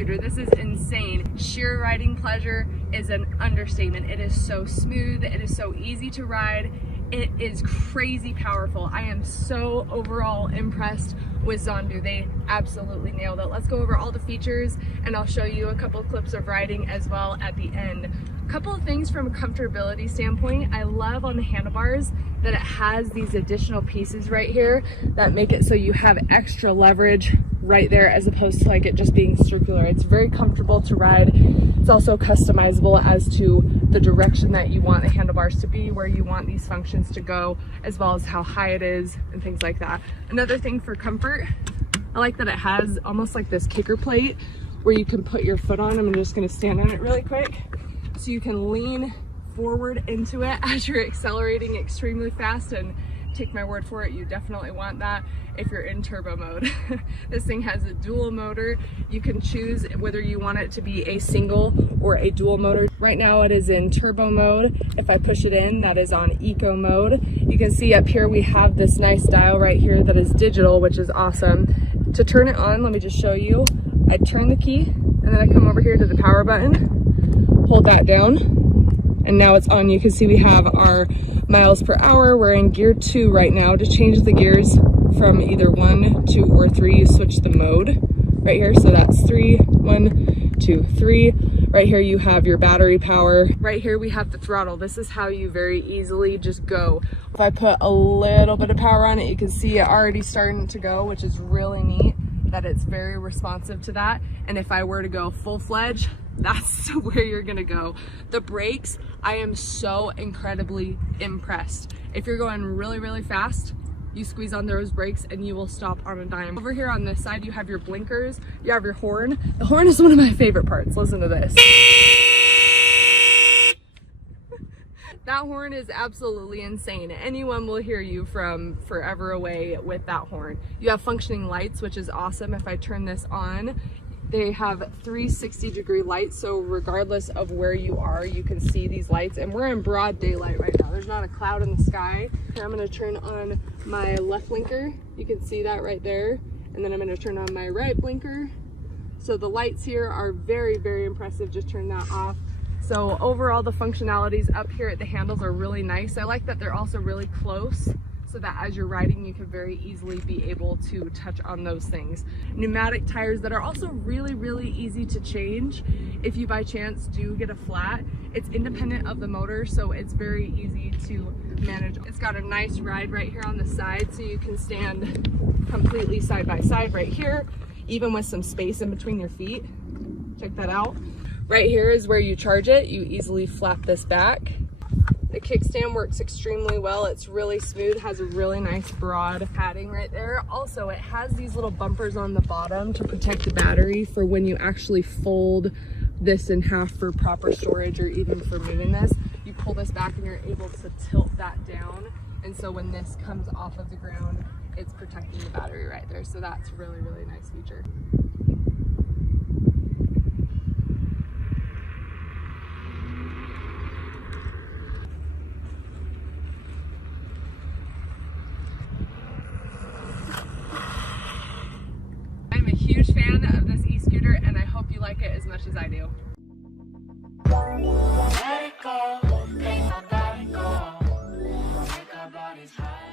e-scooter. This is insane. Sheer riding pleasure is an understatement. It is so smooth, it is so easy to ride. It is crazy powerful. I am so overall impressed with ZonDoo. They absolutely nailed it. Let's go over all the features and I'll show you a couple clips of riding as well at the end. A couple of things from a comfortability standpoint. I love on the handlebars that it has these additional pieces right here that make it so you have extra leverage right there as opposed to like it just being circular. It's very comfortable to ride. It's also customizable as to the direction that you want the handlebars to be, where you want these functions to go, as well as how high it is and things like that. Another thing for comfort, I like that it has almost like this kicker plate where you can put your foot on. I'm just gonna stand on it really quick. So you can lean forward into it as you're accelerating extremely fast, and take my word for it, you definitely want that if you're in turbo mode. This thing has a dual motor. You can choose whether you want it to be a single or a dual motor. Right now it is in turbo mode. If I push it in, that is on eco mode. You can see up here we have this nice dial right here that is digital, which is awesome. To turn it on, let me just show you. I turn the key and then I come over here to the power button, hold that down, and now it's on. You can see we have our miles per hour. We're in gear 2 right now. To change the gears from either 1, 2, or 3, you switch the mode right here. So that's 3, 1, 2, 3. Right here you have your battery power. Right here we have the throttle. This is how you very easily just go. If I put a little bit of power on it, you can see it already starting to go, which is really neat that it's very responsive to that. And if I were to go full-fledged, that's where you're gonna go. The brakes, I am so incredibly impressed. If you're going really, really fast, you squeeze on those brakes and you will stop on a dime. Over here on this side, you have your blinkers, you have your horn. The horn is one of my favorite parts. Listen to this. That horn is absolutely insane. Anyone will hear you from forever away with that horn. You have functioning lights, which is awesome. If I turn this on, they have 360-degree lights, so regardless of where you are, you can see these lights. And we're in broad daylight right now. There's not a cloud in the sky. Here, I'm gonna turn on my left blinker. You can see that right there. And then I'm gonna turn on my right blinker. So the lights here are very, very impressive. Just turn that off. So overall, the functionalities up here at the handles are really nice. I like that they're also really close, so that as you're riding, you can very easily be able to touch on those things. Pneumatic tires that are also really, really easy to change. If you by chance do get a flat, it's independent of the motor, so it's very easy to manage. It's got a nice ride right here on the side, so you can stand completely side by side right here, even with some space in between your feet. Check that out. Right here is where you charge it. You easily flap this back. The kickstand works extremely well. It's really smooth, has a really nice broad padding right there. Also, it has these little bumpers on the bottom to protect the battery for when you actually fold this in half for proper storage, or even for moving this. You pull this back and you're able to tilt that down. And so when this comes off of the ground, it's protecting the battery right there. So that's really, really nice feature. I'm a huge fan of this e-scooter, and I hope you like it as much as I do. Let it go, make my body go, make our bodies high.